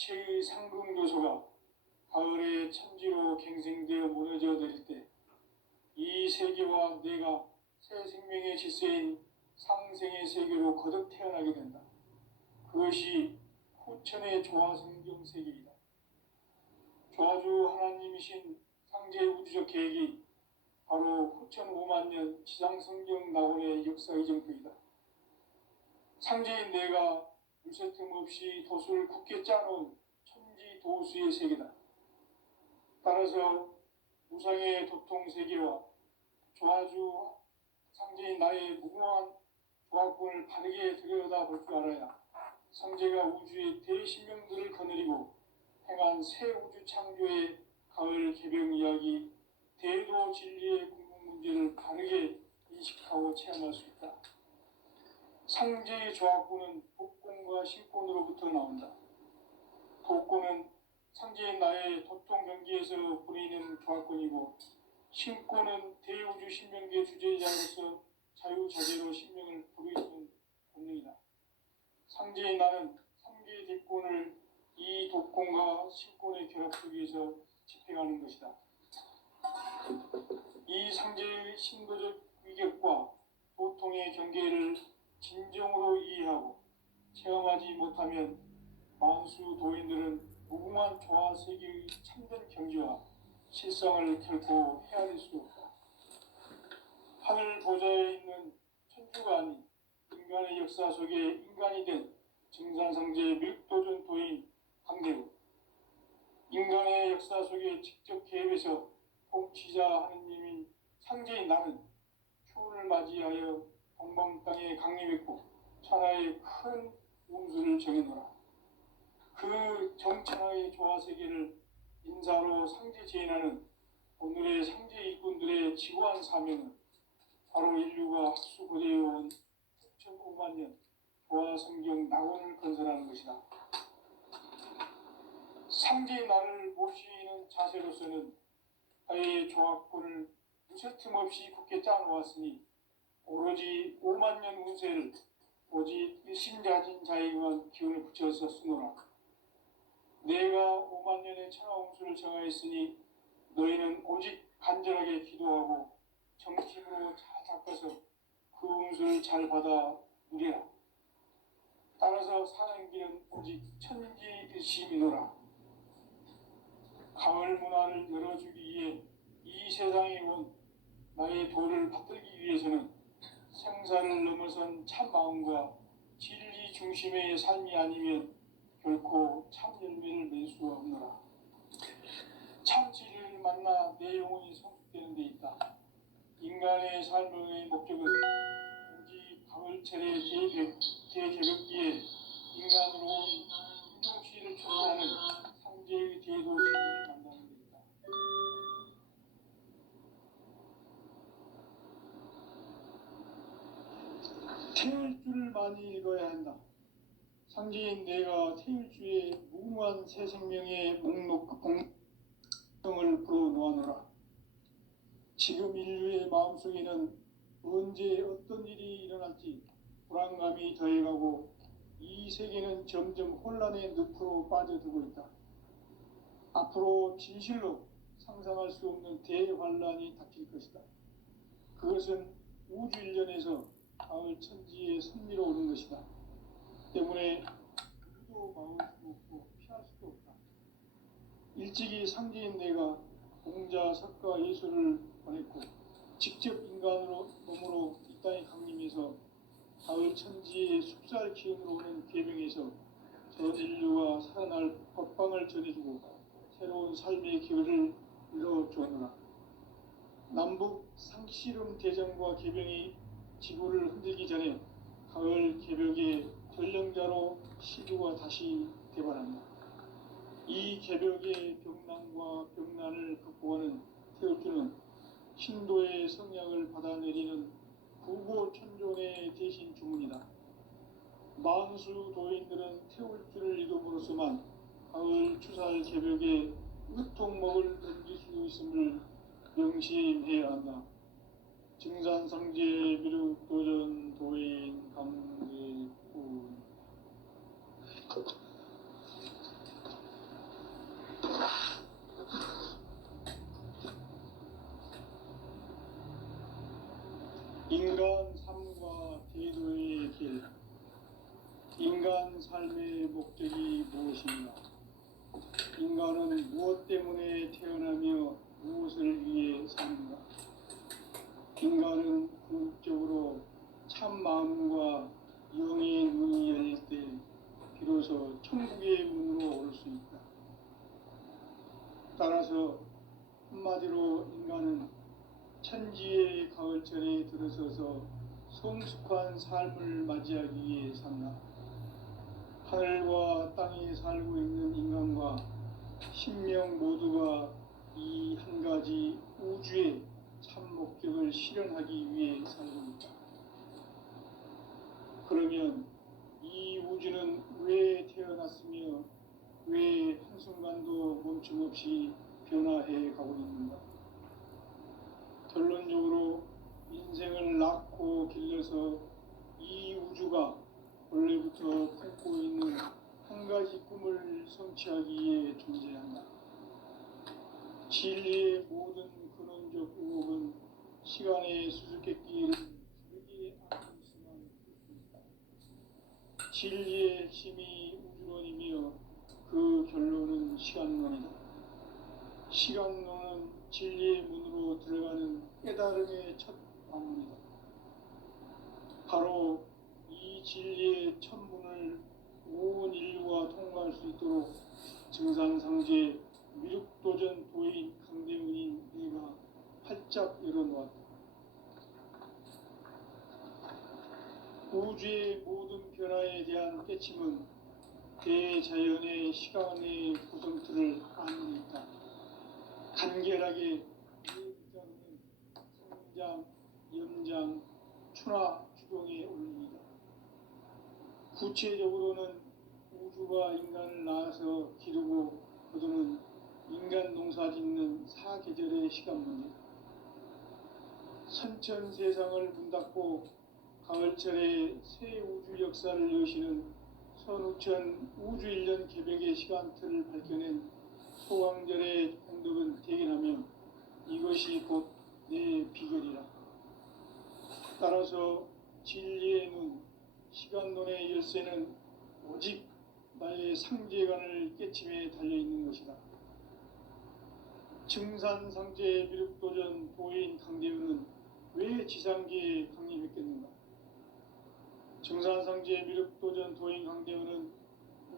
이체의 상금교소가 가을의 천지로 갱생되어 무너져 내릴 때 이 세계와 내가 새 생명의 질서인 상생의 세계로 거듭 태어나게 된다. 그것이 후천의 조화성경 세계이다. 조화주 하나님이신 상제의 우주적 계획이 바로 후천 5만 년 지상성경 낙원의 역사 이정표이다. 상제인 내가 물새틈 없이 도수를 굳게 짜놓은 천지 도수의 세계다. 따라서 무상의 도통 세계와 조화주 상제인 나의 무궁한 조화권을 바르게 들여다볼 줄 알아야 상제가 우주의 대신명들을 거느리고 행한 새 우주 창조의 가을 개병 이야기, 대도 진리의 궁극 문제를 바르게 인식하고 체험할 수 있다. 상제의 조화권은 복권과 신권으로부터 나온다. 복권은 상제인 나의 도통 경기에서 보이는 조화권이고, 신권은 대우주 신명계 주제자로서 자유자재로 신명을 부르짖는 본능이다. 상제인 나는 3개의 대권을 이 도권과 신권의 결합 속에서 집행하는 것이다. 이 상제의 신도적 위격과 도통의 경계를 진정으로 이해하고 체험하지 못하면 만수 도인들은 무궁한 조화 세계의 참된 경지와 실상을 결코 헤아릴 수 없다. 하늘 보좌에 있는 천주가 아닌 인간의 역사 속에 인간이 된 증산상제 밀도전 도인 강대우, 인간의 역사 속에 직접 개입해서 통치자 하느님인 상제인 나는 추운을 맞이하여 동방 땅에 강림했고 천하의 큰 운수를 정해놓으라. 그 정천하의 조화세계를 인사로 상제 제인하는 오늘의 상제 일꾼들의 지구한 사명은 바로 인류가 학수고대해온 6,5만 년 조화성경 낙원을 건설하는 것이다. 상제의 나를 모시는 자세로서는 나의 조화권을 무쇠틈 없이 굳게 짜놓았으니 오로지 5만 년 운세를 오직 일심자진 자에게만 기운을 붙여서 쓰노라. 내가 5만 년의 천하운수를 정하였으니 너희는 오직 간절하게 기도하고 정식으로 잘 닦아서 그 운수를 잘 받아 누리라. 따라서 사는 길은 오직 천지일심이노라. 가을 문화를 열어주기 위해 이 세상에 온 나의 도를 받들기 위해서는 생사를 넘어선 참 마음과 진리 중심의 삶이 아니면 결코 참 열매를 맺을 수가 없노라. 참 진리를 만나 내 영혼이 성숙되는 데 있다. 인간의 삶의 목적은 오직 가을철의 대개벽기에 인간으로 인종시를 추구하는 상제의 대도 진리를 만나는 데 있다. 태일주를 많이 읽어야 한다. 상제인 내가 태일주의 무궁한 새 생명의 목록 공성을 풀어놓아노라. 지금 인류의 마음속에는 언제 어떤 일이 일어날지 불안감이 더해가고 이 세계는 점점 혼란의 늪으로 빠져들고 있다. 앞으로 진실로 상상할 수 없는 대환란이 닥칠 것이다. 그것은 우주 일련에서 가을 천지에 선미로 오는 것이다. 때문에 누구도 막을 수 없고 피할 수도 없다. 일찍이 상제인 내가 공자, 석가, 예수를 보냈고 직접 인간으로 몸으로 이 땅에 강림해서 가을 천지의 숲살 기운으로 오는 계명에서 전 인류가 살아날 법방을 전해주고 새로운 삶의 기회를 이뤄주었노라. 남북 상씨름 대전과 개병이 지구를 흔들기 전에 가을 개벽의 전령자로 시주가 다시 개발한다. 이 개벽의 병난과 병난을 극복하는 태울주는 신도의 성약을 받아내리는 구고천존의 대신 주문이다. 만수 도인들은 태울주를 읽음으로써만 가을 추살 개벽의 으통목을 넘길 수 있음을 명심해야 한다. 증산상제 비륵도전 도인 강제군 삶의 목적이 무엇인가? 인간은 무엇 때문에 태어나며 무엇을 위해 사는가? 인간은 궁극적으로 참 마음과 영의 눈이 열릴 때 비로소 천국의 문으로 올 수 있다. 따라서 한마디로 인간은 천지의 가을철에 들어서서 성숙한 삶을 맞이하기 위해 산다. 하늘과 땅에 살고 있는 인간과 신명 모두가 이 한 가지 우주의 참 목적을 실현하기 위해 살고 있다. 그러면 이 우주는 왜 태어났으며 왜 한순간도 멈춤없이 변화해 가고 있는가? 결론적으로 인생을 낳고 길러서 이 우주가 원래부터 품고 있는 한 가지 꿈을 성취하기 위해 존재한다. 진리의 모든 근원적 의혹은 시간의 수수께끼를 다르게 안을 수만 있다. 진리의 핵심이 우주론이며 그 결론은 시간론이다. 시간론은 진리의 문으로 들어가는 깨달음의 첫 방문이다. 바로 이 진리의 첫 문을 온 인류가 통과할 수 있도록 증산상제 미륵도전 도인 강대문인 내가 활짝 열어놓았다. 우주의 모든 변화에 대한 깨침은 대자연의 시간의 구성틀을 아는 데 있다. 간결하게 이해부자는 성장, 연장, 추나 추동의 원리이다. 구체적으로는 우주가 인간을 낳아서 기르고 거두는 인간 농사 짓는 사계절의 시간 문제. 선천 세상을 문 닫고 가을철에 새 우주 역사를 여시는 선우천 우주 1년 개벽의 시간틀을 밝혀낸 소강절의 공덕은 대견하며 이것이 곧 내 비결이라. 따라서 진리의 눈, 시간론의 열쇠는 오직 나의 상제관을 깨침에 달려있는 것이다. 증산상제 미륵도전 도인 강대우는 왜 지상계에 강림했겠는가? 증산상제 미륵도전 도인 강대우는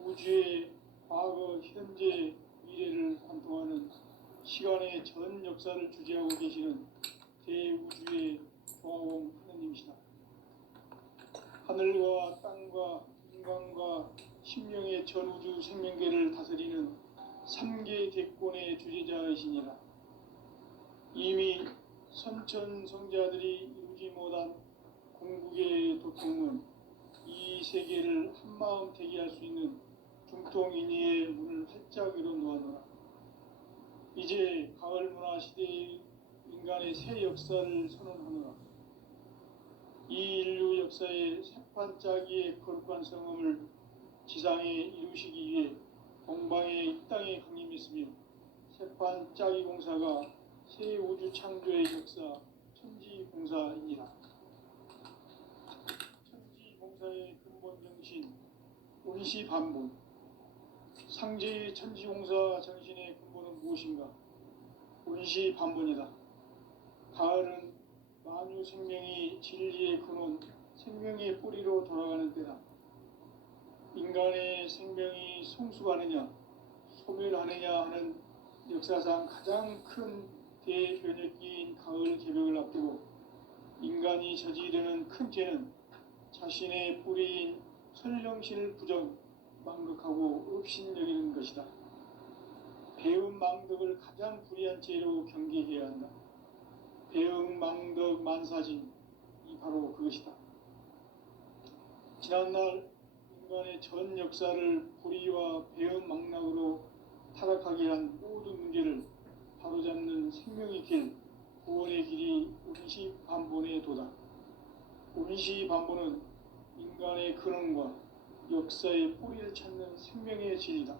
우주의 과거, 현재, 미래를 관통하는 시간의 전 역사를 주재하고 계시는 대우주의 조화공 하느님이시다. 하늘과 땅과 인간과 신명의 전우주 생명계를 다스리는 3계 대권의 주재자이시니라. 이미 선천성자들이 이루지 못한 궁극의 도통은 이 세계를 한마음 대기할 수 있는 중통인의의 문을 활짝 열어놓았노라. 이제 가을 문화 시대의 인간의 새 역사를 선언하노라. 이 인류 역사의 새판짜기의 거룩한 성음을 지상에 이루시기 위해 동방의 이 땅에 강림했으며 새판짜기 공사가 새 우주 창조의 역사 천지공사이니라. 천지공사의 근본 정신 운시반본. 상제의 천지공사 정신의 근본은 무엇인가? 운시반본이다. 가을은 만유 생명이 진리의 근원, 생명의 뿌리로 돌아가는 때다. 인간의 생명이 성숙하느냐, 소멸하느냐 하는 역사상 가장 큰 대변혁기인 가을 개벽을 앞두고 인간이 저지르는 큰 죄는 자신의 뿌리인 설령신을 부정, 망극하고 업신여기는 것이다. 배움 망덕을 가장 불의한 죄로 경계해야 한다. 배움 망덕 만사진, 이 바로 그것이다. 지난날 인간의 전 역사를 불의와 배움 망락으로 타락하게 한 모든 문제를 바로잡는 생명의 길, 구원의 길이 운시반본의 도다. 운시반본은 인간의 근원과 역사의 뿌리를 찾는 생명의 진리다.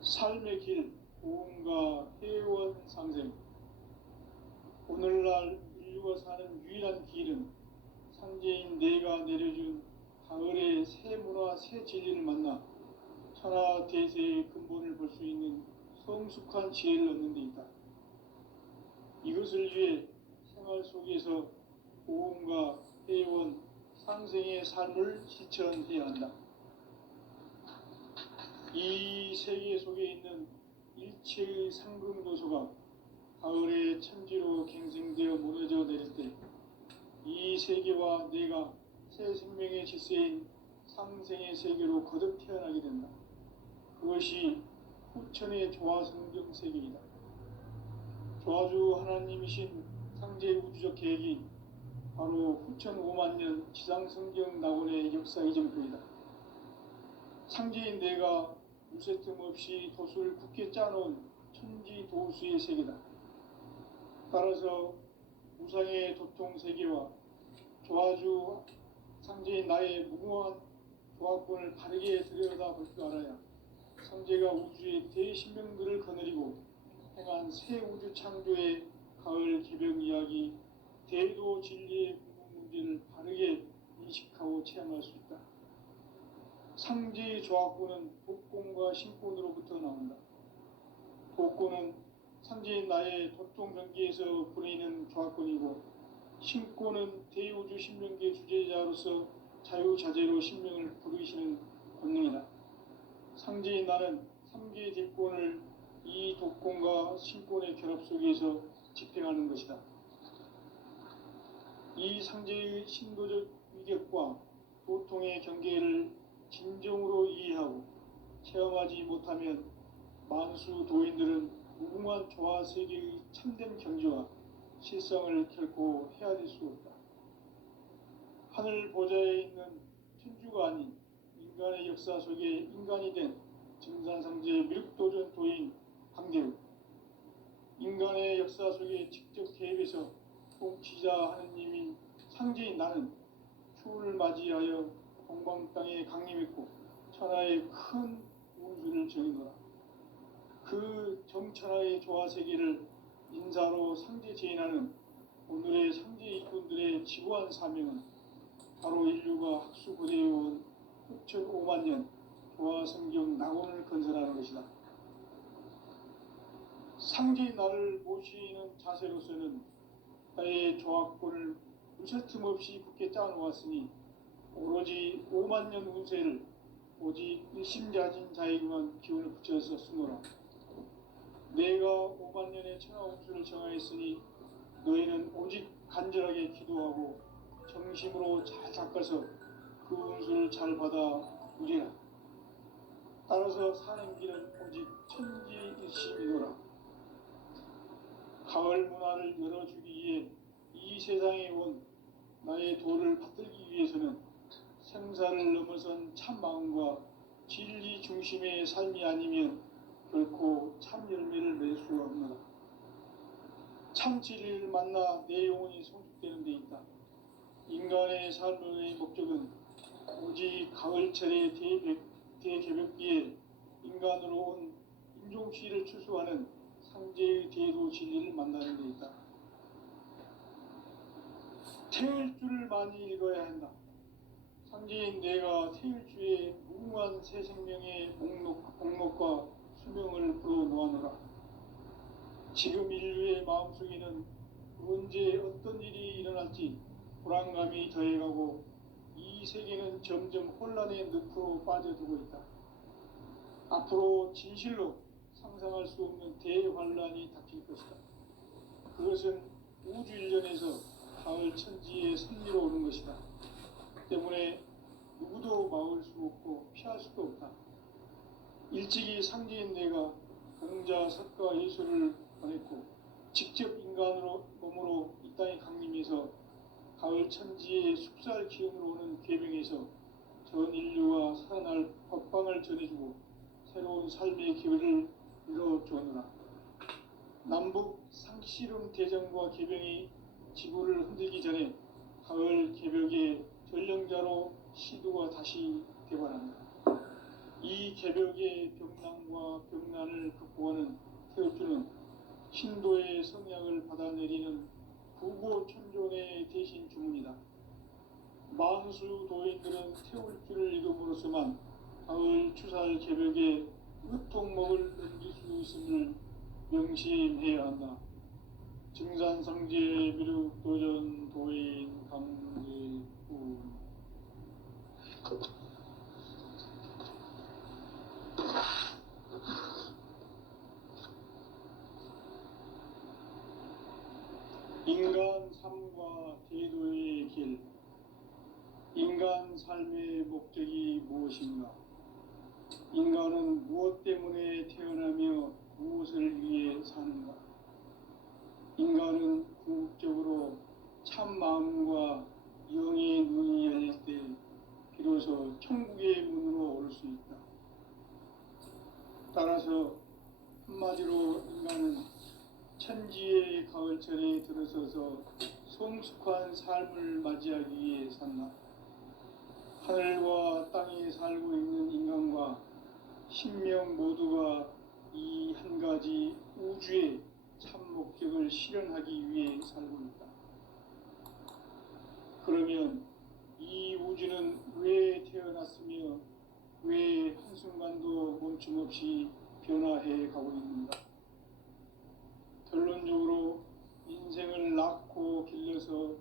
삶의 길, 고음과 해원상생. 오늘날 인류가 사는 유일한 길은 상제인 내가 내려준 가을의 새 문화 새 진리를 만나 천하 대세의 근본을 볼 수 있는 성숙한 지혜를 얻는 데 있다. 이것을 위해 생활 속에서 고음과 회원, 상생의 삶을 실천해야 한다. 이 세계 속에 있는 일체의 상급 요소가 가을의 천지로 갱생되어 무너져 내릴 때 이 세계와 내가 새 생명의 질서인 상생의 세계로 거듭 태어나게 된다. 그것이 후천의 조화성경 세계이다. 조화주 하나님이신 상제 우주적 계획이 바로 후천 5만년 지상성경 낙원의 역사 이정표이다. 상제인 내가 무쇠 틈 없이 도수를 굳게 짜놓은 천지 도수의 세계다. 따라서 우상의 도통 세계와 조화주 상제인 나의 무궁한 조화권을 바르게 들여다볼 줄 알아야 상제가 우주의 대신명들을 거느리고 행한 새 우주 창조의 가을 개벽 이야기, 대도 진리의 궁극 문제를 바르게 인식하고 체험할 수 있다. 상제의 조화권은 독권과 신권으로부터 나온다. 독권은 상제인 나의 도통 경계에서 부리는 조화권이고, 신권은 대우주 신명계 주제자로서 자유자재로 신명을 부르시는 권능이다. 상제인 나는 3개의 뒷권을 이 독권과 신권의 결합 속에서 집행하는 것이다. 이 상제의 신도적 위격과 도통의 경계를 진정으로 이해하고 체험하지 못하면 만수 도인들은 무궁한 조화 세계의 참된 경지와 실상을 결코 헤아릴 수 없다. 하늘 보좌에 있는 천주가 아닌 인간의 역사 속에 인간이 된 증산상제 미륵도전 도인 황대우, 인간의 역사 속에 직접 개입해서 통치자 하느님인 상제인 나는 추을 맞이하여 동방 땅에 강림했고 천하의 큰 운수를 정의노라. 그 정천하의 조화세계를 인사로 상제 제인하는 오늘의 상제 일꾼들의 지구한 사명은 바로 인류가 학수고대해온 6,500년 조화성경 낙원을 건설하는 것이다. 상제인 나를 모시는 자세로서는 나의 조화권을 무쇠틈 없이 굳게 짜놓았으니 오로지 5만년 운세를 오직 일심자진 자에게만 기운을 붙여서 쓰노라. 내가 5만년의 천하 운수를 정하였으니 너희는 오직 간절하게 기도하고 정심으로 잘 닦아서 그 운수를 잘 받아 누리라. 따라서 사는 길은 오직 천지일심이노라. 가을 문화를 열어주기 위해 이 세상에 온 나의 도를 받들기 위해서는 생사를 넘어선 참 마음과 진리 중심의 삶이 아니면 결코 참 열매를 맺을 수가 없노라. 참 진리를 만나 내 영혼이 성숙되는 데 있다. 인간의 삶의 목적은 오직 가을철의 대개벽기에 인간으로 온 인종시를 추수하는 상제의 대도 진리를 만나는 데 있다. 태일주를 많이 읽어야 한다. 상제인 내가 태일주의 무궁한 새 생명의 목록과 수명을 불어놓아노라. 지금 인류의 마음속에는 언제 어떤 일이 일어날지 불안감이 더해가고 이 세계는 점점 혼란의 늪으로 빠져들고 있다. 앞으로 진실로 상상할 수 없는 대환란이 닥칠 것이다. 그것은 우주 일련에서 가을 천지의 승리로 오는 것이다. 때문에 누구도 막을 수 없고 피할 수도 없다. 일찍이 상제인 내가 공자, 석가, 예수를 보냈고 직접 인간으로 몸으로 이 땅에 강림해서 가을 천지의 숙살 기운으로 오는 계명에서 전 인류가 살아날 법방을 전해주고 새로운 삶의 기회를 열어주었노라. 남북 상씨름 대전과 계병이 지구를 흔들기 전에 가을 개벽의 전령자로 시도가 다시 되관한다. 이 개벽의 병난과 병난을 극복하는 태엽주는 신도의 성약을 받아내리는 부고천존의 대신 주문이다. 만수 도인들은 태울 줄을 이름으로서만 가을 추살 개벽에 으통목을 넘길 수 있음을 명심해야 한다. 증산상제 미륵도전 도인 강제군. 인간 삶과 대도의 길. 인간 삶의 목적이 무엇인가? 인간은 무엇 때문에 태어나며 무엇을 위해 사는가? 인간은 궁극적으로 참 마음과 영의 눈이 열릴 때 비로소 천국의 문으로 올 수 있다. 따라서 한마디로 인간은 천지의 가을철에 들어서서 성숙한 삶을 맞이하기 위해 산다. 하늘과 땅에 살고 있는 인간과 신명 모두가 이 한 가지 우주의 참 목적을 실현하기 위해 살고 있다. 그러면 이 우주는 왜 태어났으며 왜 한순간도 멈춤없이 변화해 가고 있는가? 결론적으로 인생을 낳고 길러서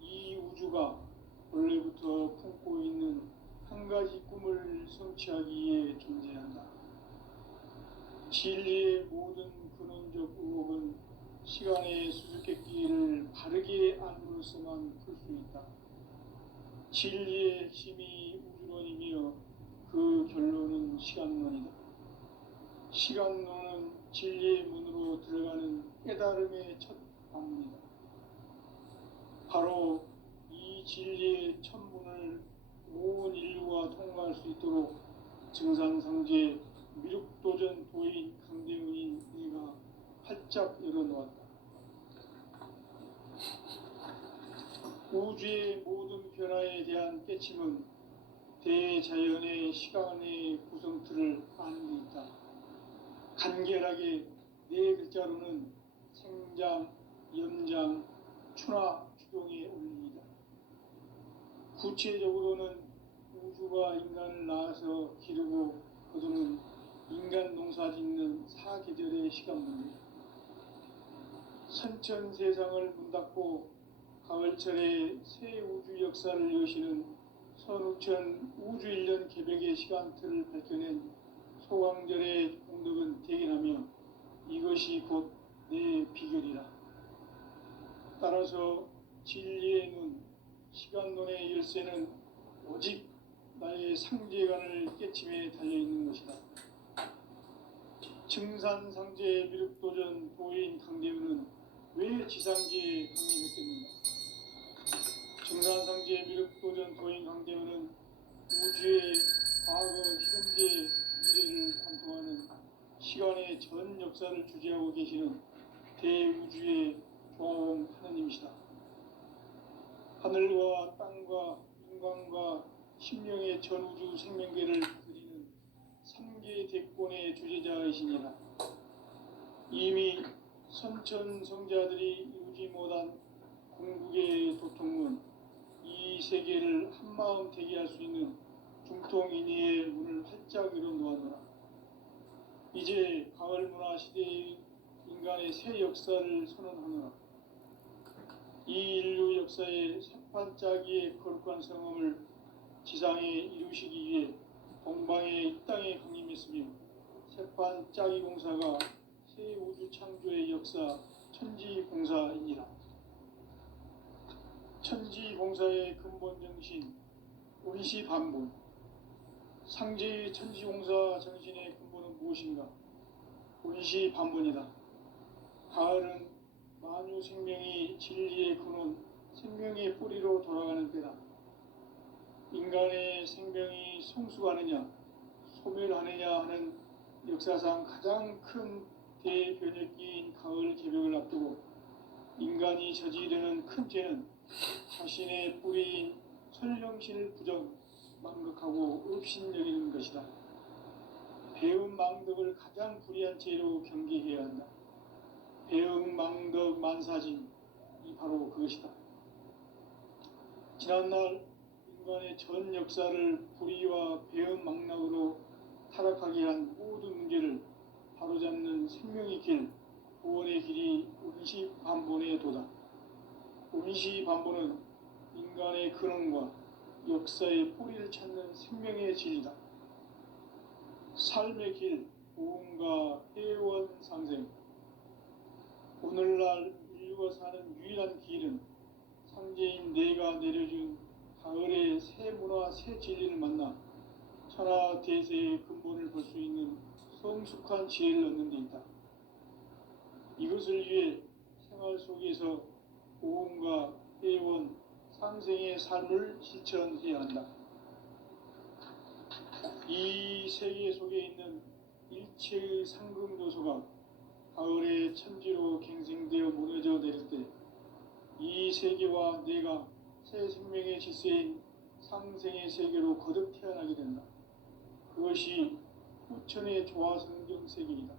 이 우주가 원래부터 품고 있는 한 가지 꿈을 성취하기 위해 존재한다. 진리의 모든 근원적 의혹은 시간의 수수께끼를 바르게 안으로서만 풀 수 있다. 진리의 핵심이 우주론이며 그 결론은 시간론이다. 시간론은 진리의 문으로 들어가는 깨달음의 첫 방문이다. 바로 이 진리의 첫 문을 온 인류가 통과할 수 있도록 증산상제 미륵도전 도인 강대훈인 내가 활짝 열어놓았다. 우주의 모든 변화에 대한 깨침은 대자연의 시간의 구성틀을 아는 데 있다. 간결하게 네 글자로는 생장, 연장, 추나 추동의 원리이다. 구체적으로는 우주가 인간을 낳아서 기르고 거두는 인간 농사 짓는 사계절의 시간 문제. 선천 세상을 문 닫고 가을철에 새 우주 역사를 여시는 선우천 우주일년 개벽의 시간틀을 밝혀낸 소강절의 공덕은 대견하며 이것이 곧 내 비결이라. 따라서 진리의 눈, 시간론의 열쇠는 오직 나의 상제관을 깨침에 달려있는 것이다. 증산상제 미륵도전 도인 강대훈은 왜 지상계에 강림했겠는가? 증산상제 미륵도전 도인 강대훈은 우주의 과거, 현재, 미래를 관통하는 시간의 전 역사를 주재하고 계시는 대우주의 조화원 하느님이시다. 하늘과 땅과 인간과 심령의 전우주 생명계를 그리는 3계 대권의 주제자이시니라. 이미 선천성자들이 이루지 못한 궁극의 도통문, 이 세계를 한마음 되게 할 수 있는 중통인의의 문을 활짝 열어놓았노라. 이제 가을 문화 시대의 인간의 새 역사를 선언하노라. 이 인류 역사의 새판짜기의 거룩한 성험을 지상에 이루시기 위해 동방의 이 땅에 강림했으며 새판짜기 공사가 새 우주 창조의 역사 천지공사이니라. 천지공사의 근본 정신 원시반본. 상제의 천지공사 정신의 근본은 무엇인가? 원시반본이다. 가을은 만유 생명이 진리의 근원, 생명의 뿌리로 돌아가는 때다. 인간의 생명이 성숙하느냐, 소멸하느냐 하는 역사상 가장 큰 대변혁기인 가을 개벽을 앞두고 인간이 저지르는 큰 죄는 자신의 뿌리인 설령신을 부정, 망극하고 업신여기는 것이다. 배움 망덕을 가장 불의한 죄로 경계해야 한다. 배움 망덕 만사진, 이 바로 그것이다. 지난날 인간의 전 역사를 불의와 배은망락으로 타락하게 한 모든 문제를 바로잡는 생명의 길, 구원의 길이 운시반본에 도다. 운시반본은 인간의 근원과 역사의 뿌리를 찾는 생명의 진리다. 삶의 길, 보험과 해원상생. 오늘날 인류가 사는 유일한 길은 상제인 내가 내려준 가을의 새 문화, 새 진리를 만나 천하 대세의 근본을 볼 수 있는 성숙한 지혜를 얻는 데 있다. 이것을 위해 생활 속에서 보험과 해원, 상생의 삶을 실천해야 한다. 이 세계 속에 있는 일체의 상급 요소가 가을의 천지로 갱생되어 무너져 내릴 때 이 세계와 내가 새 생명의 질서인 상생의 세계로 거듭 태어나게 된다. 그것이 후천의 조화성경 세계이다.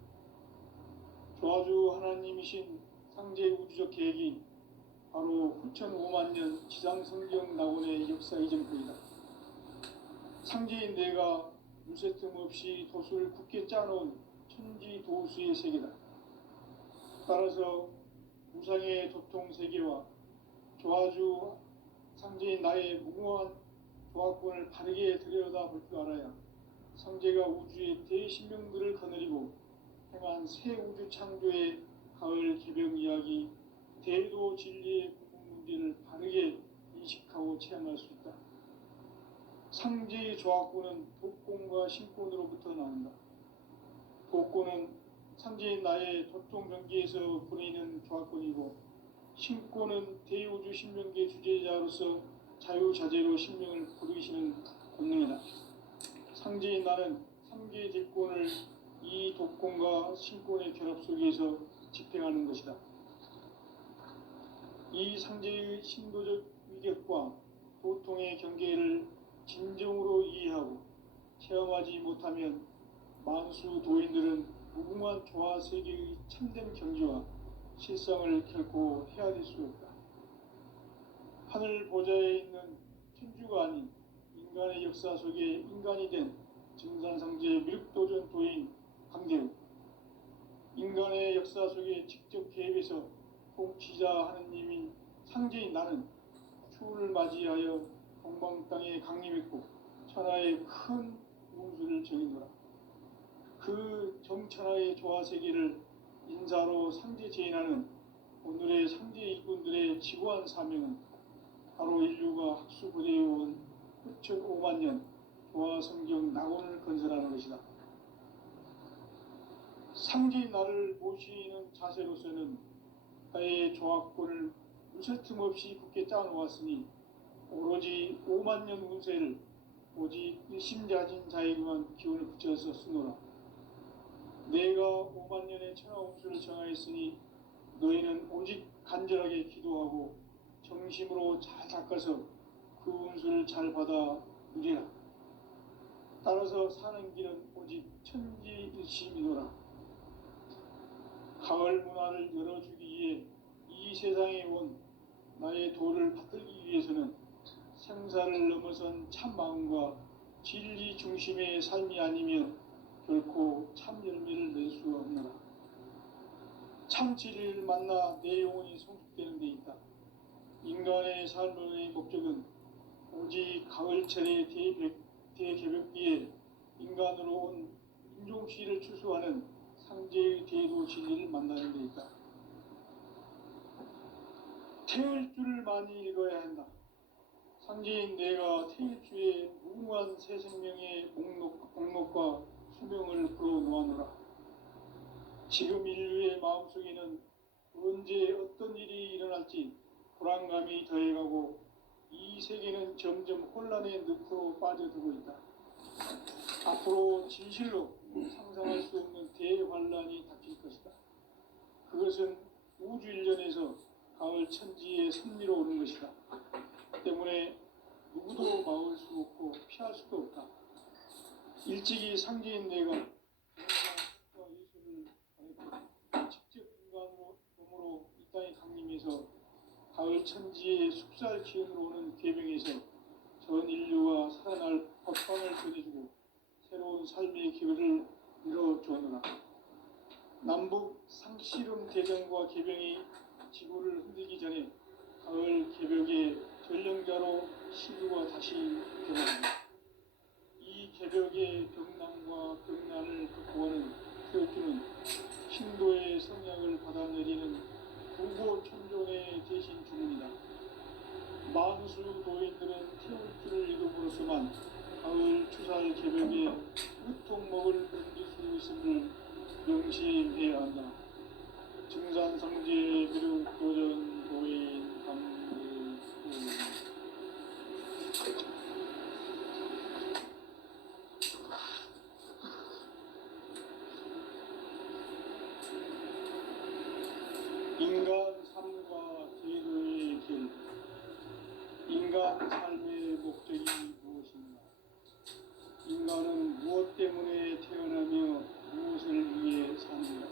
조화주 하나님이신 상제 우주적 계획이 바로 후천 5만 년 지상성경 낙원의 역사 이전편이다. 상제인 내가 물새틈 없이 도수를 굳게 짜놓은 천지 도수의 세계다. 따라서 무상의 도통 세계와 조화주 상제인 나의 무궁한 조화권을 바르게 들여다볼 줄 알아야 상제가 우주의 대신명들을 거느리고 행한 새 우주 창조의 가을 개병 이야기, 대도 진리의 궁극 문제를 바르게 인식하고 체험할 수 있다. 상제의 조화권은 독권과 신권으로부터 나온다. 독권은 상제인 나의 도통 경계에서 보내는 조화권이고, 신권은 대우주 신명계 주제자로서 자유자재로 신명을 부르시는 권능이다. 상제인 나는 3개의 대권을 이 독권과 신권의 결합 속에서 집행하는 것이다. 이 상제의 신도적 위격과 도통의 경계를 진정으로 이해하고 체험하지 못하면 만수 도인들은 무궁한 조화 세계의 참된 경지와 실상을 결코 헤아릴 수 없다. 하늘 보좌에 있는 천주가 아닌 인간의 역사 속에 인간이 된 증산상제의 미륵도전 도인 강대우, 인간의 역사 속에 직접 개입해서 통치자 하느님인 상제인 나는 추운을 맞이하여 동방 땅에 강림했고 천하의 큰 운수를 정의노라. 그 정천하의 조화세계를 인사로 상제 제인하는 오늘의 상제 일꾼들의 지구한 사명은 바로 인류가 학수고대해온 후천 5만 년 조화성경 낙원을 건설하는 것이다. 상제인 나를 모시는 자세로서는 나의 조화권을 무쇠틈 없이 굳게 짜놓았으니 오로지 5만 년 운세를 오직 일심자진 자에게만 기운을 붙여서 쓰노라. 내가 5만 년의 천하 운수를 정하였으니 너희는 오직 간절하게 기도하고 정심으로 잘 닦아서 그 운수를 잘 받아 누리라. 따라서 사는 길은 오직 천지일심이노라. 가을 문화를 열어주기 위해 이 세상에 온 나의 도를 받들기 위해서는 생사를 넘어선 참 마음과 진리 중심의 삶이 아니면 결코 참 열매를 낼 수 없노라. 참 진리를 만나 내 영혼이 성숙되는 데 있다. 인간의 삶의 목적은 오직 가을철의 대개벽기에 인간으로 온 인종시를 추수하는 상제의 대도 진리를 만나는 데 있다. 태을 줄을 많이 읽어야 한다. 상제인 내가 태일주의 무궁한 새 생명의 목록과 수명을 풀어놓아노라. 지금 인류의 마음속에는 언제 어떤 일이 일어날지 불안감이 더해가고 이 세계는 점점 혼란의 늪으로 빠져들고 있다. 앞으로 진실로 상상할 수 없는 대환란이 닥칠 것이다. 그것은 우주 일련에서 가을 천지의 섭리로 오는 것이다. 때문에 누구도 막을 수 없고 피할 수도 없다. 일찍이 상제인 내가 인간과 예수를 보냈고 직접 인간으로 몸으로 이 땅에 강림해서 가을 천지의 숙살 기운으로 오는 계명에서 전 인류가 살아날 법방을 전해주고 새로운 삶의 기회를 열어주었노라. 남북 상씨름 대전과 개병이 지구를 흔들기 전에 가을 개벽의 전령자로 시류가 다시 되었습니다. 이 개벽의 벽난과 벽난을 극복하는 태극기는 신도의 성약을 받아내리는 부고 천존의 대신 주문이다. 만수 도인들은 태극기를 이름으로서만 가을 추살 개벽의 으통목을 넘길 수 있음을 명심해야 한다. 증산성제 비록 도전 도인 강대 인간 삶과 제도의 길. 인간 삶의 목적이 무엇인가? 인간은 무엇 때문에 태어나며 무엇을 위해 사는가?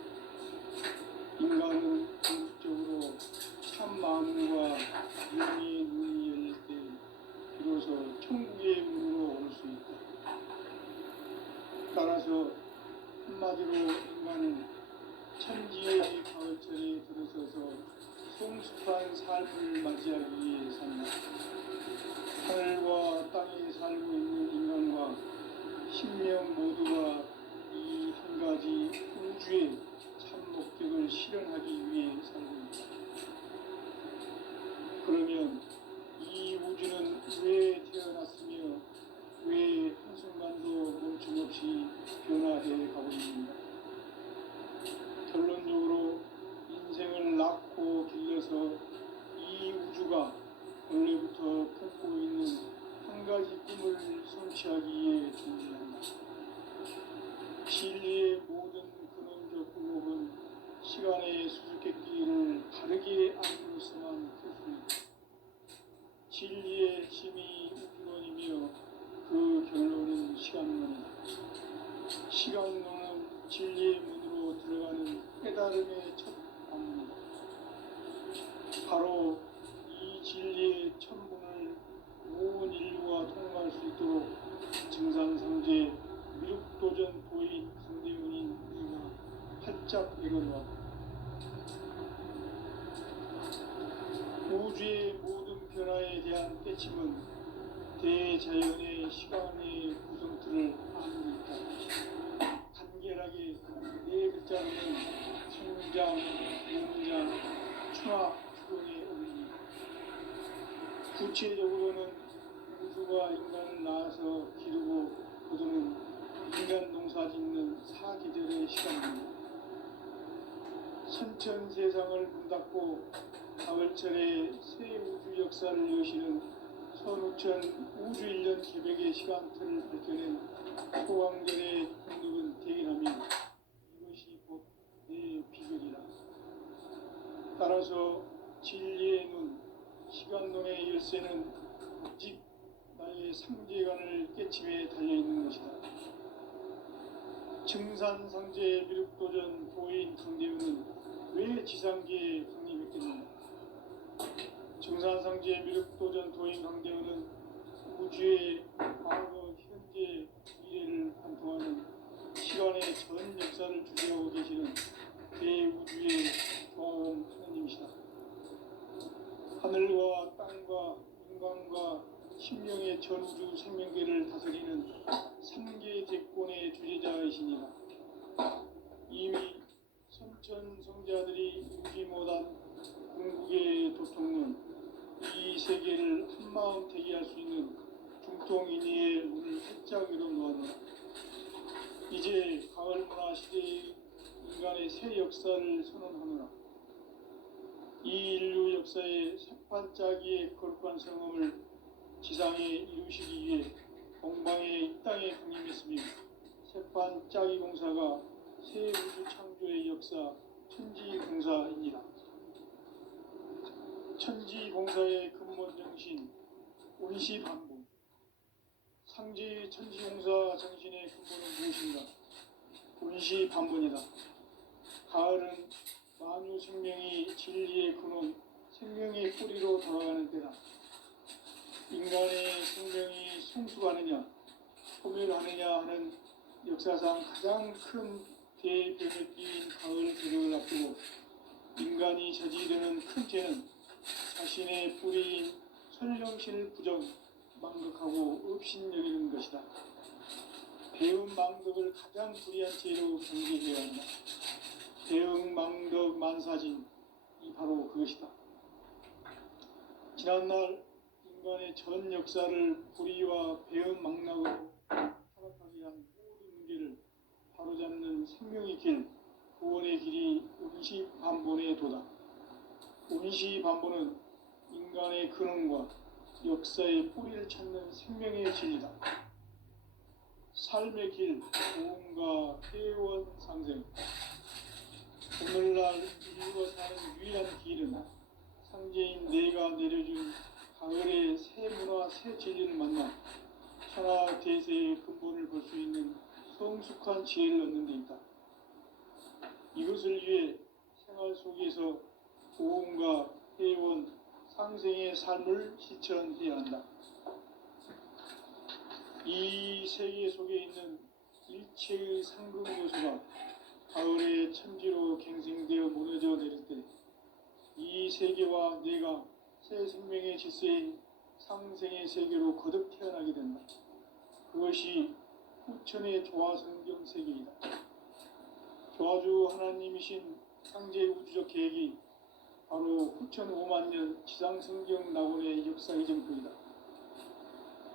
인간은 궁극적으로 참 마음과 영의 눈이 열릴 때 비로소 천국의 문으로 올 수 있다. 따라서 한마디로 인간은 천지의 가을철에 들어서서 성숙한 삶을 맞이하기 위해 산다. 하늘과 땅에 살고 있는 인간과 신명 모두가 이 한 가지 우주의 참 목적을 실현하기 위해 살고 있다. 그러면 이 우주는 왜 태어났으며 왜 한순간도 멈춤없이 변화해 가고 있는가? 결론적으로 인생을 낳고 길러서 이 우주가 원래부터 품고 있는 한 가지 꿈을 성취하기 위해 존재한다. 진리의 모든 근원적 궁극은 시간의 수수께끼를 바르게 알고서만 풀 수 있다. 진리의 힘이 우주론이며 그 결론은 시간론이다. 시간론은 진리의 문으로 들어가는 깨달음의 첫 관문이다. 바로 이 진리의 천문을 온 인류가 통과할 수 있도록 증산성제 미륵도전 도인 강대문인 우리가 활짝 열어놓았다. 우주의 모든 변화에 대한 깨침은 대자연의 시간의 구성틀을 아는 있다. 간결하게 네 글자로는 성장, 용장, 충학, 추동의 원리. 구체적으로는 우주가 인간을 낳아서 기르고 거두는 인간 농사 짓는 사계절의 시간입니다. 선천 세상을 문 닫고 가을철에 새 우주 역사를 여시는 선우천 우주 1년 개벽의 시간틀을 밝혀낸 소강전의 공덕은 대견하며 이것이 곧 내 비결이라. 따라서 진리의 눈, 시간론의 열쇠는 오직 나의 상제관을 깨침에 달려있는 것이다. 증산상제 미륵도전 도인 강대우는 왜 지상계에 강림했겠는가? 증산상제 미륵도전 도인 강대우는 우주의 과거, 현재, 미래를 관통하는 시간의 전 역사를 주재하고 계시는 대우주의 조화원 하느님이시다. 하늘과 땅과 인간과 신명의 전우주 생명계를 다스리는 3계 대권의 주제자이시니라. 이미 선천성자들이 이루지 못한 궁극의 도통론, 이 세계를 한마음 대기할 수 있는 중통인의의 문을 활짝 열어놓았노라. 이제 가을 문화 시대의 인간의 새 역사를 선언하노라. 이 인류 역사의 새판짜기의 거룩한 성험을 지상에 이루시기 위해 공방에 이 땅에 강림했으며 새판짜기 공사가 새 우주 창조의 역사 천지공사입니다. 천지공사의 근본 정신 온시반복. 상제의 천지공사 정신의 근본은 무엇인가? 온시반복이다. 가을은 만유 생명이 진리의 근원, 생명의 뿌리로 돌아가는 때다. 인간의 생명이 성숙하느냐 소멸하느냐 하는 역사상 가장 큰 대변을 띈 가을 개벽을 앞두고 인간이 저지르는 큰 죄는 자신의 뿌리인 설령신을 부정, 망극하고 업신여기는 것이다. 배은 망덕을 가장 불의한 죄로 경계해야 한다. 배은 망덕 만사진이 바로 그것이다. 지난날 인간의 전 역사를 불의와 배은 망락으로 타락하게 한 모든 문제를 바로잡는 생명의 길, 구원의 길이 운시반본의 도다. 운시반본은 인간의 근원과 역사의 뿌리를 찾는 생명의 진리다. 삶의 길, 도움과 회원 상생. 오늘날 인류가 사는 유일한 길은 상제인 내가 내려준 가을의 새 문화, 새 진리를 만나 천하 대세의 근본을 볼 수 있는 성숙한 지혜를 얻는 데 있다. 이것을 위해 생활 속에서 도움과 회원, 상생의 삶을 실천해야 한다. 이 세계 속에 있는 일체의 상급 요소가 가을의 천지로 갱생되어 무너져 내릴 때 이 세계와 내가 새 생명의 질서인 상생의 세계로 거듭 태어나게 된다. 그것이 후천의 조화성경 세계이다. 조화주 하나님이신 창제 우주적 계획이 바로 후천 5만 년 지상성경 낙원의 역사의 정토이다.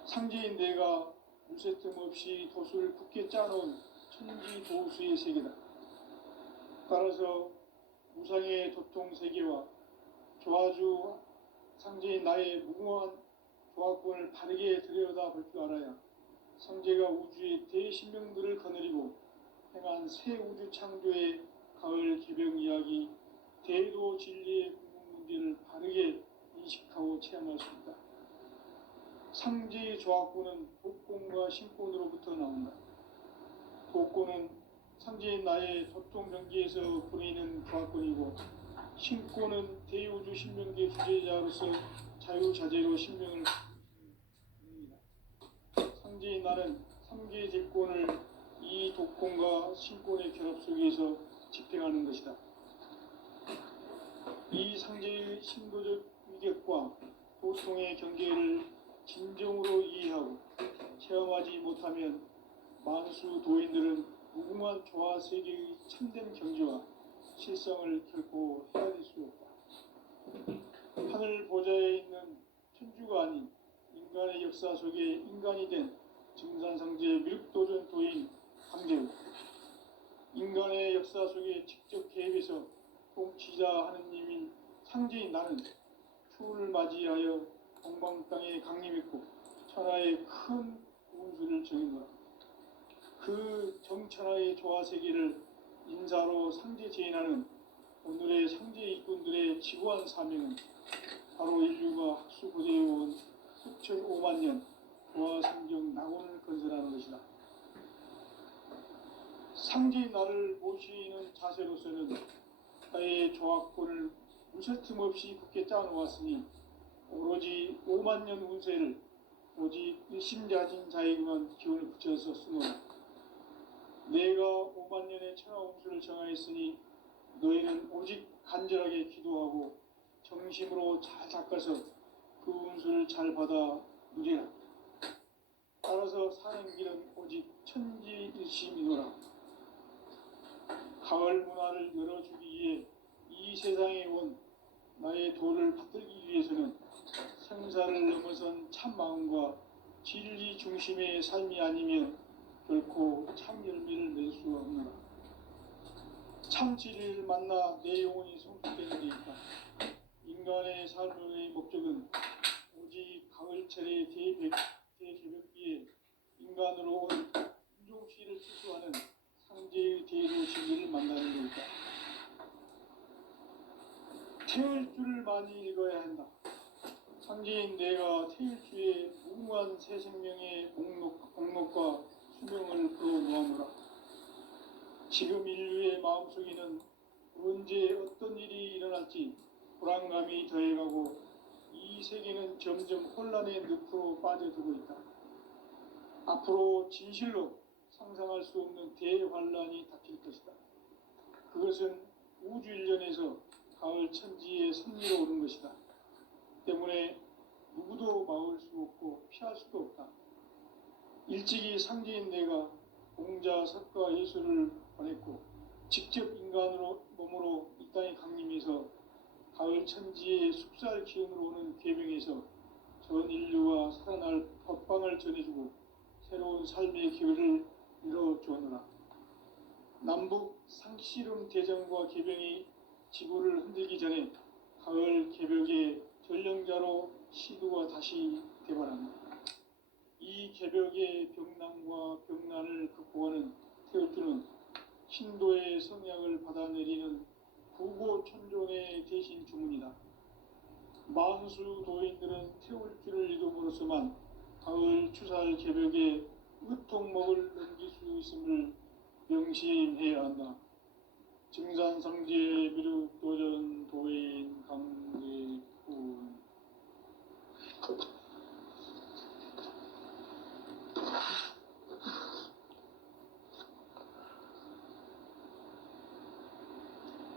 상제인 내가 무쇠 틈 없이 도수를 굳게 짜놓은 천지 도수의 세계다. 따라서 무상의 도통 세계와 조화주 상제인 나의 무궁한 조화권을 바르게 들여다볼 줄 알아야 상제가 우주의 대신명들을 거느리고 행한 새 우주 창조의 가을 개벽 이야기, 대도 진리의 궁극 문제를 바르게 인식하고 체험할 수 있다. 상제의 조화권은 독권과 신권으로부터 나온다. 독권은 상제인 나의 도통 경계에서 보이는 조화권이고 신권은 대우주 신명계 주제자로서 자유자재로 신명을 입니다. 상제인 나는 3개 제권을 이 독권과 신권의 결합 속에서 집행하는 것이다. 이 상제의 신도적 위격과 도통의 경계를 진정으로 이해하고 체험하지 못하면 만수 도인들은 무궁한 조화 세계의 참된 경지와 실성을 결코 헤아릴 수 없다. 하늘 보좌에 있는 천주가 아닌 인간의 역사 속에 인간이 된 증산상제 미륵도전 도인 강재우, 인간의 역사 속에 직접 개입해서 통치자 하느님인 상제인 나는 추운을 맞이하여 동방 땅에 강림했고 천하의 큰 운수를 정인노라. 그 정천하의 조화세계를 인사로 상제 제인하는 오늘의 상제 일꾼들의 지구한 사명은 바로 인류가 학수고대해온 수천 5만 년 조화성경 낙원을 건설하는 것이다. 상제인 나를 모시는 자세로서는 나의 조화권을 무쇠 틈 없이 굳게 짜놓았으니 오로지 5만 년 운세를 오직 일심자진 자에게만 기운을 붙여서 쓰노라. 내가 5만 년의 천하 운수를 정하였으니 너희는 오직 간절하게 기도하고 정심으로 잘 닦아서 그 운수를 잘 받아 누리라. 따라서 사는 길은 오직 천지일심이노라. 가을 문화를 열어주기 위해 이 세상에 온 나의 도를 받들기 위해서는 생사를 넘어선 참 마음과 진리 중심의 삶이 아니면 결코 참 열매를 낼 수 없노라. 참 진리를 만나 내 영혼이 성숙되는 데 있다. 인간의 삶의 목적은 오직 가을철의 대개벽기에 인간으로 온 인종시를 추수하는 상제의 대로 진리를 만나는 데 있다. 태일주를 많이 읽어야 한다. 상제인 내가 태일주의 무궁한 새 생명의 목록과 수명을 풀어놓아노라. 지금 인류의 마음속에는 언제 어떤 일이 일어날지 불안감이 더해가고 이 세계는 점점 혼란의 늪으로 빠져들고 있다. 앞으로 진실로 상상할 수 없는 대환란이 닥칠 것이다. 그것은 우주 일련에서 가을 천지에 선미로 오는 것이다. 때문에 누구도 막을 수 없고 피할 수도 없다. 일찍이 상제인 내가 공자, 석가, 예수를 보냈고 직접 인간으로 몸으로 이 땅에 강림해서 가을 천지의 숙살 기운으로 오는 계명에서 전 인류와 살아날 법방을 전해주고 새로운 삶의 기회를 이뤄주었노라. 남북 상씨름 대전과 계병이 지구를 흔들기 전에 가을 개벽의 전령자로 시두가 다시 대발한다. 이 개벽의 병난과 병난을 극복하는 태울주는 신도의 성약을 받아내리는 구고천존의 대신 주문이다. 만수 도인들은 태울주를 이름으로서만 가을 추살 개벽의 으통목을 넘길 수 있음을 명심해야 한다. 증산상제 미륵도전 도인 강대군.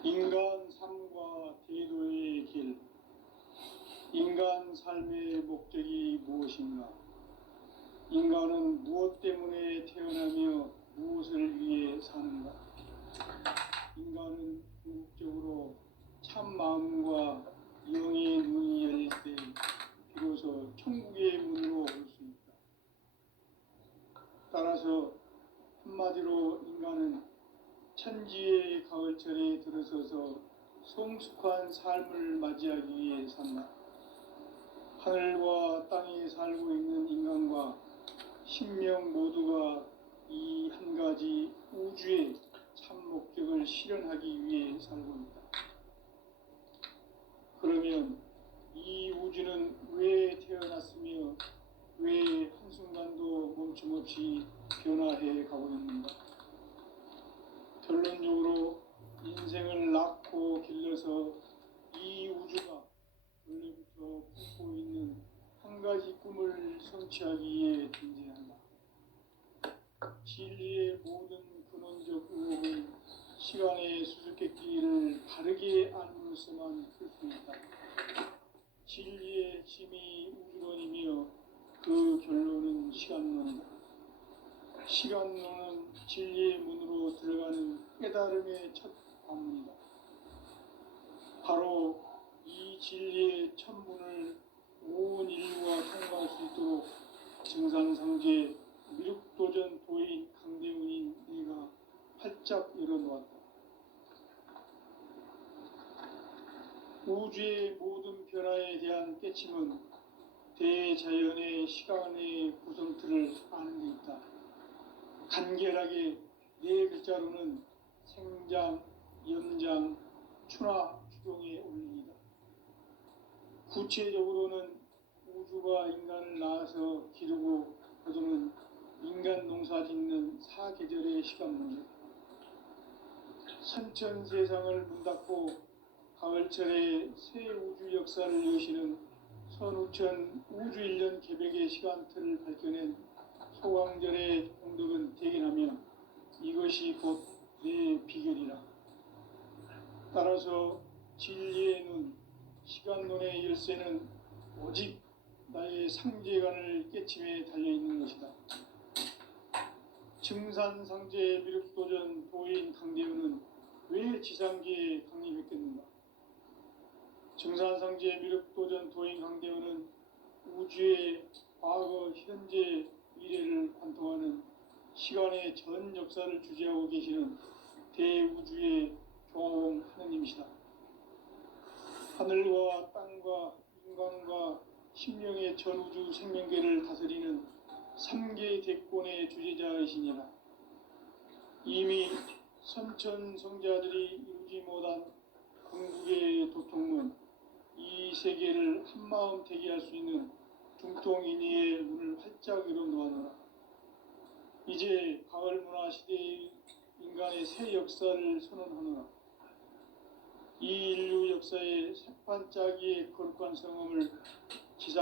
인간 삶과 대도의 길. 인간 삶의 목적이 무엇인가? 인간은 무엇 때문에 태어나며 무엇을 위해 사는가? 인간은 궁극적으로 참 마음과 영의 문이 열릴 때 비로소 천국의 문으로 올 수 있다. 따라서 한마디로 인간은 천지의 가을철에 들어서서 성숙한 삶을 맞이하기 위해 산다. 하늘과 땅에 살고 있는 인간과 신명 모두가 이 한 가지 우주의 참 목적을 실현하기 위해 살고 있다. 그러면 이 우주는 왜 태어났으며 왜 한순간도 멈춤없이 변화해 가고 있는가? 결론적으로 인생을 낳고 길러서 이 우주가 원래부터 품고 있는 한 가지 꿈을 성취하기 위해 존재한다. 진리의 모든 근원적 의혹은 시간의 수수께끼를 바르게 알므로서만 풀 수 있다. 진리의 핵심이 우주론이며 그 결론은 시간론이다. 시간론은 진리의 문으로 들어가는 깨달음의 첫 관문이다. 바로 이 진리의 첫 문을 온 인류가 통과할 수 있도록 증산상제 미륵도전 도인 강대훈인 내가 활짝 열어놓았다. 우주의 모든 변화에 대한 깨침은 대자연의 시간의 구성틀을 아는 데 있다. 간결하게 네 글자로는 생장, 연장, 추나 추동의 원리이다. 구체적으로는 우주가 인간을 낳아서 기르고 거두는 인간 농사 짓는 사계절의 시간 문제. 선천 세상을 문 닫고 가을철에 새 우주 역사를 여시는 선우천 우주 일년 개벽의 시간틀을 밝혀낸 소강절의 공덕은 대견하며 이것이 곧 내 비결이라. 따라서 진리의 눈, 시간론의 열쇠는 오직 나의 상제관을 깨침에 달려있는 것이다. 증산상제 미륵도전 도인 강대훈은 왜 지상계에 강림했겠는가? 증산상제 미륵도전 도인 강대훈은 우주의 과거, 현재, 미래를 관통하는 시간의 전 역사를 주재하고 계시는 대우주의 조화원 하느님이시다. 하늘과 땅과 인간과 신명의 전우주 생명계를 다스리는 3개 대권의 주재자이시니라. 이미 선천성자들이 이루지 못한 궁극의 도통문, 이 세계를 한마음 되게 할 수 있는 중통인의의 문을 활짝 열어놓아노라. 이제 가을 문화 시대의 인간의 새 역사를 선언하노라. 이 인류 역사의 색반짝이의 거룩한 성음을